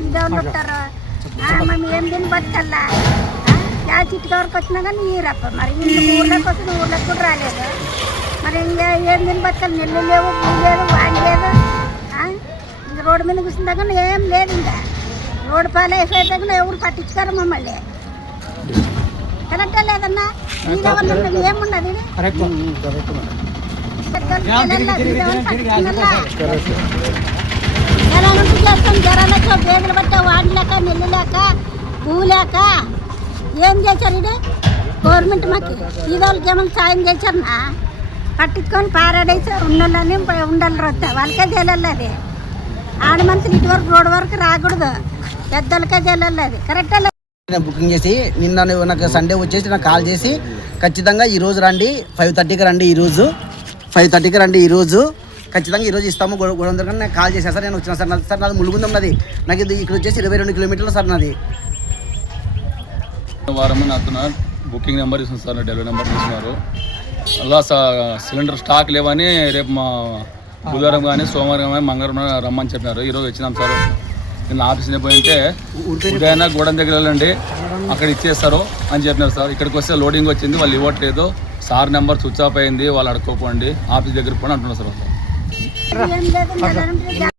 బీదవాళ్ళు ఉంటారు. మేము ఏం తిని బతకల్లా గ్యాస్ ఇటుక వరకు వచ్చినా కానీ నీరప్ప మరి ఊర్లోకి వస్తే ఊర్లోకి కూడా రాలేదు. మరి ఇంకా ఏం తిని బతకాలి? నెల్లు లేవు, పువ్వు లేదు, వాడి లేదు. ఇంకా రోడ్డు మీద కూర్చుందా కానీ ఏం లేదు. ఇంకా రోడ్డు పాలు అయిపోతే కూడా ఎవరు పట్టించుకోరు మమ్మల్ని. కరెక్టా లేదన్నా? బీదవాళ్ళు ఏమున్నది? ఎలా నుంచి చేస్తాం? జ్వరాలతో బేదలు పట్ట వాడలేక నెల్లు లేక పువ్వు లేక ఏం చేశారు? ఇది గవర్నమెంట్ మాకు బీదవాళ్ళకి ఏమైనా సాయం చేశారన్నా? పట్టించుకొని పారాడేసారు. ఉండాలని ఉండాలి వస్తా వాళ్ళకే తెలియాలి. అది ఆడ మనుషులు ఇటువరకు రోడ్డు వరకు రాకూడదు, పెద్దలకే తెలియాలి. అది కరెక్టా? నేను బుకింగ్ చేసి నిన్న నాకు సండే వచ్చేసి నాకు కాల్ చేసి ఖచ్చితంగా ఈరోజు రండి 5:30కి రండి, ఈరోజు 5:30కి రండి, ఈరోజు ఖచ్చితంగా ఈరోజు ఇస్తాము గోడందర కానీ నాకు కాల్ చేశాను సార్. నేను వచ్చిన సార్ నాది ములుగుందం నది, నాకు ఇది ఇక్కడ వచ్చేసి 22 కిలోమీటర్లు సార్ నాది. వారం నాతో బుకింగ్ నెంబర్ ఇస్తుంది సార్, డెలివరీ నెంబర్ తీసుకున్నారు. అలా సిలిండర్ స్టాక్ లేవని రేపు మా బుధవారం కానీ సోమవారం కానీ మంగళవారం రమ్మని చెప్పినారు. ఈరోజు వచ్చినాం సార్. నిన్న ఆఫీస్ని పోయింటే ఉదయాన్న గూడెం దగ్గర వెళ్ళండి అక్కడ ఇచ్చేస్తారు అని చెప్పినారు సార్. ఇక్కడికి వస్తే లోడింగ్ వచ్చింది, వాళ్ళు ఇవ్వట్లేదు. సార్ నెంబర్ స్విచ్ ఆఫ్ అయింది, వాళ్ళు అడుక్కోపోండి, ఆఫీస్ దగ్గర పోండి అంటున్నారు సార్.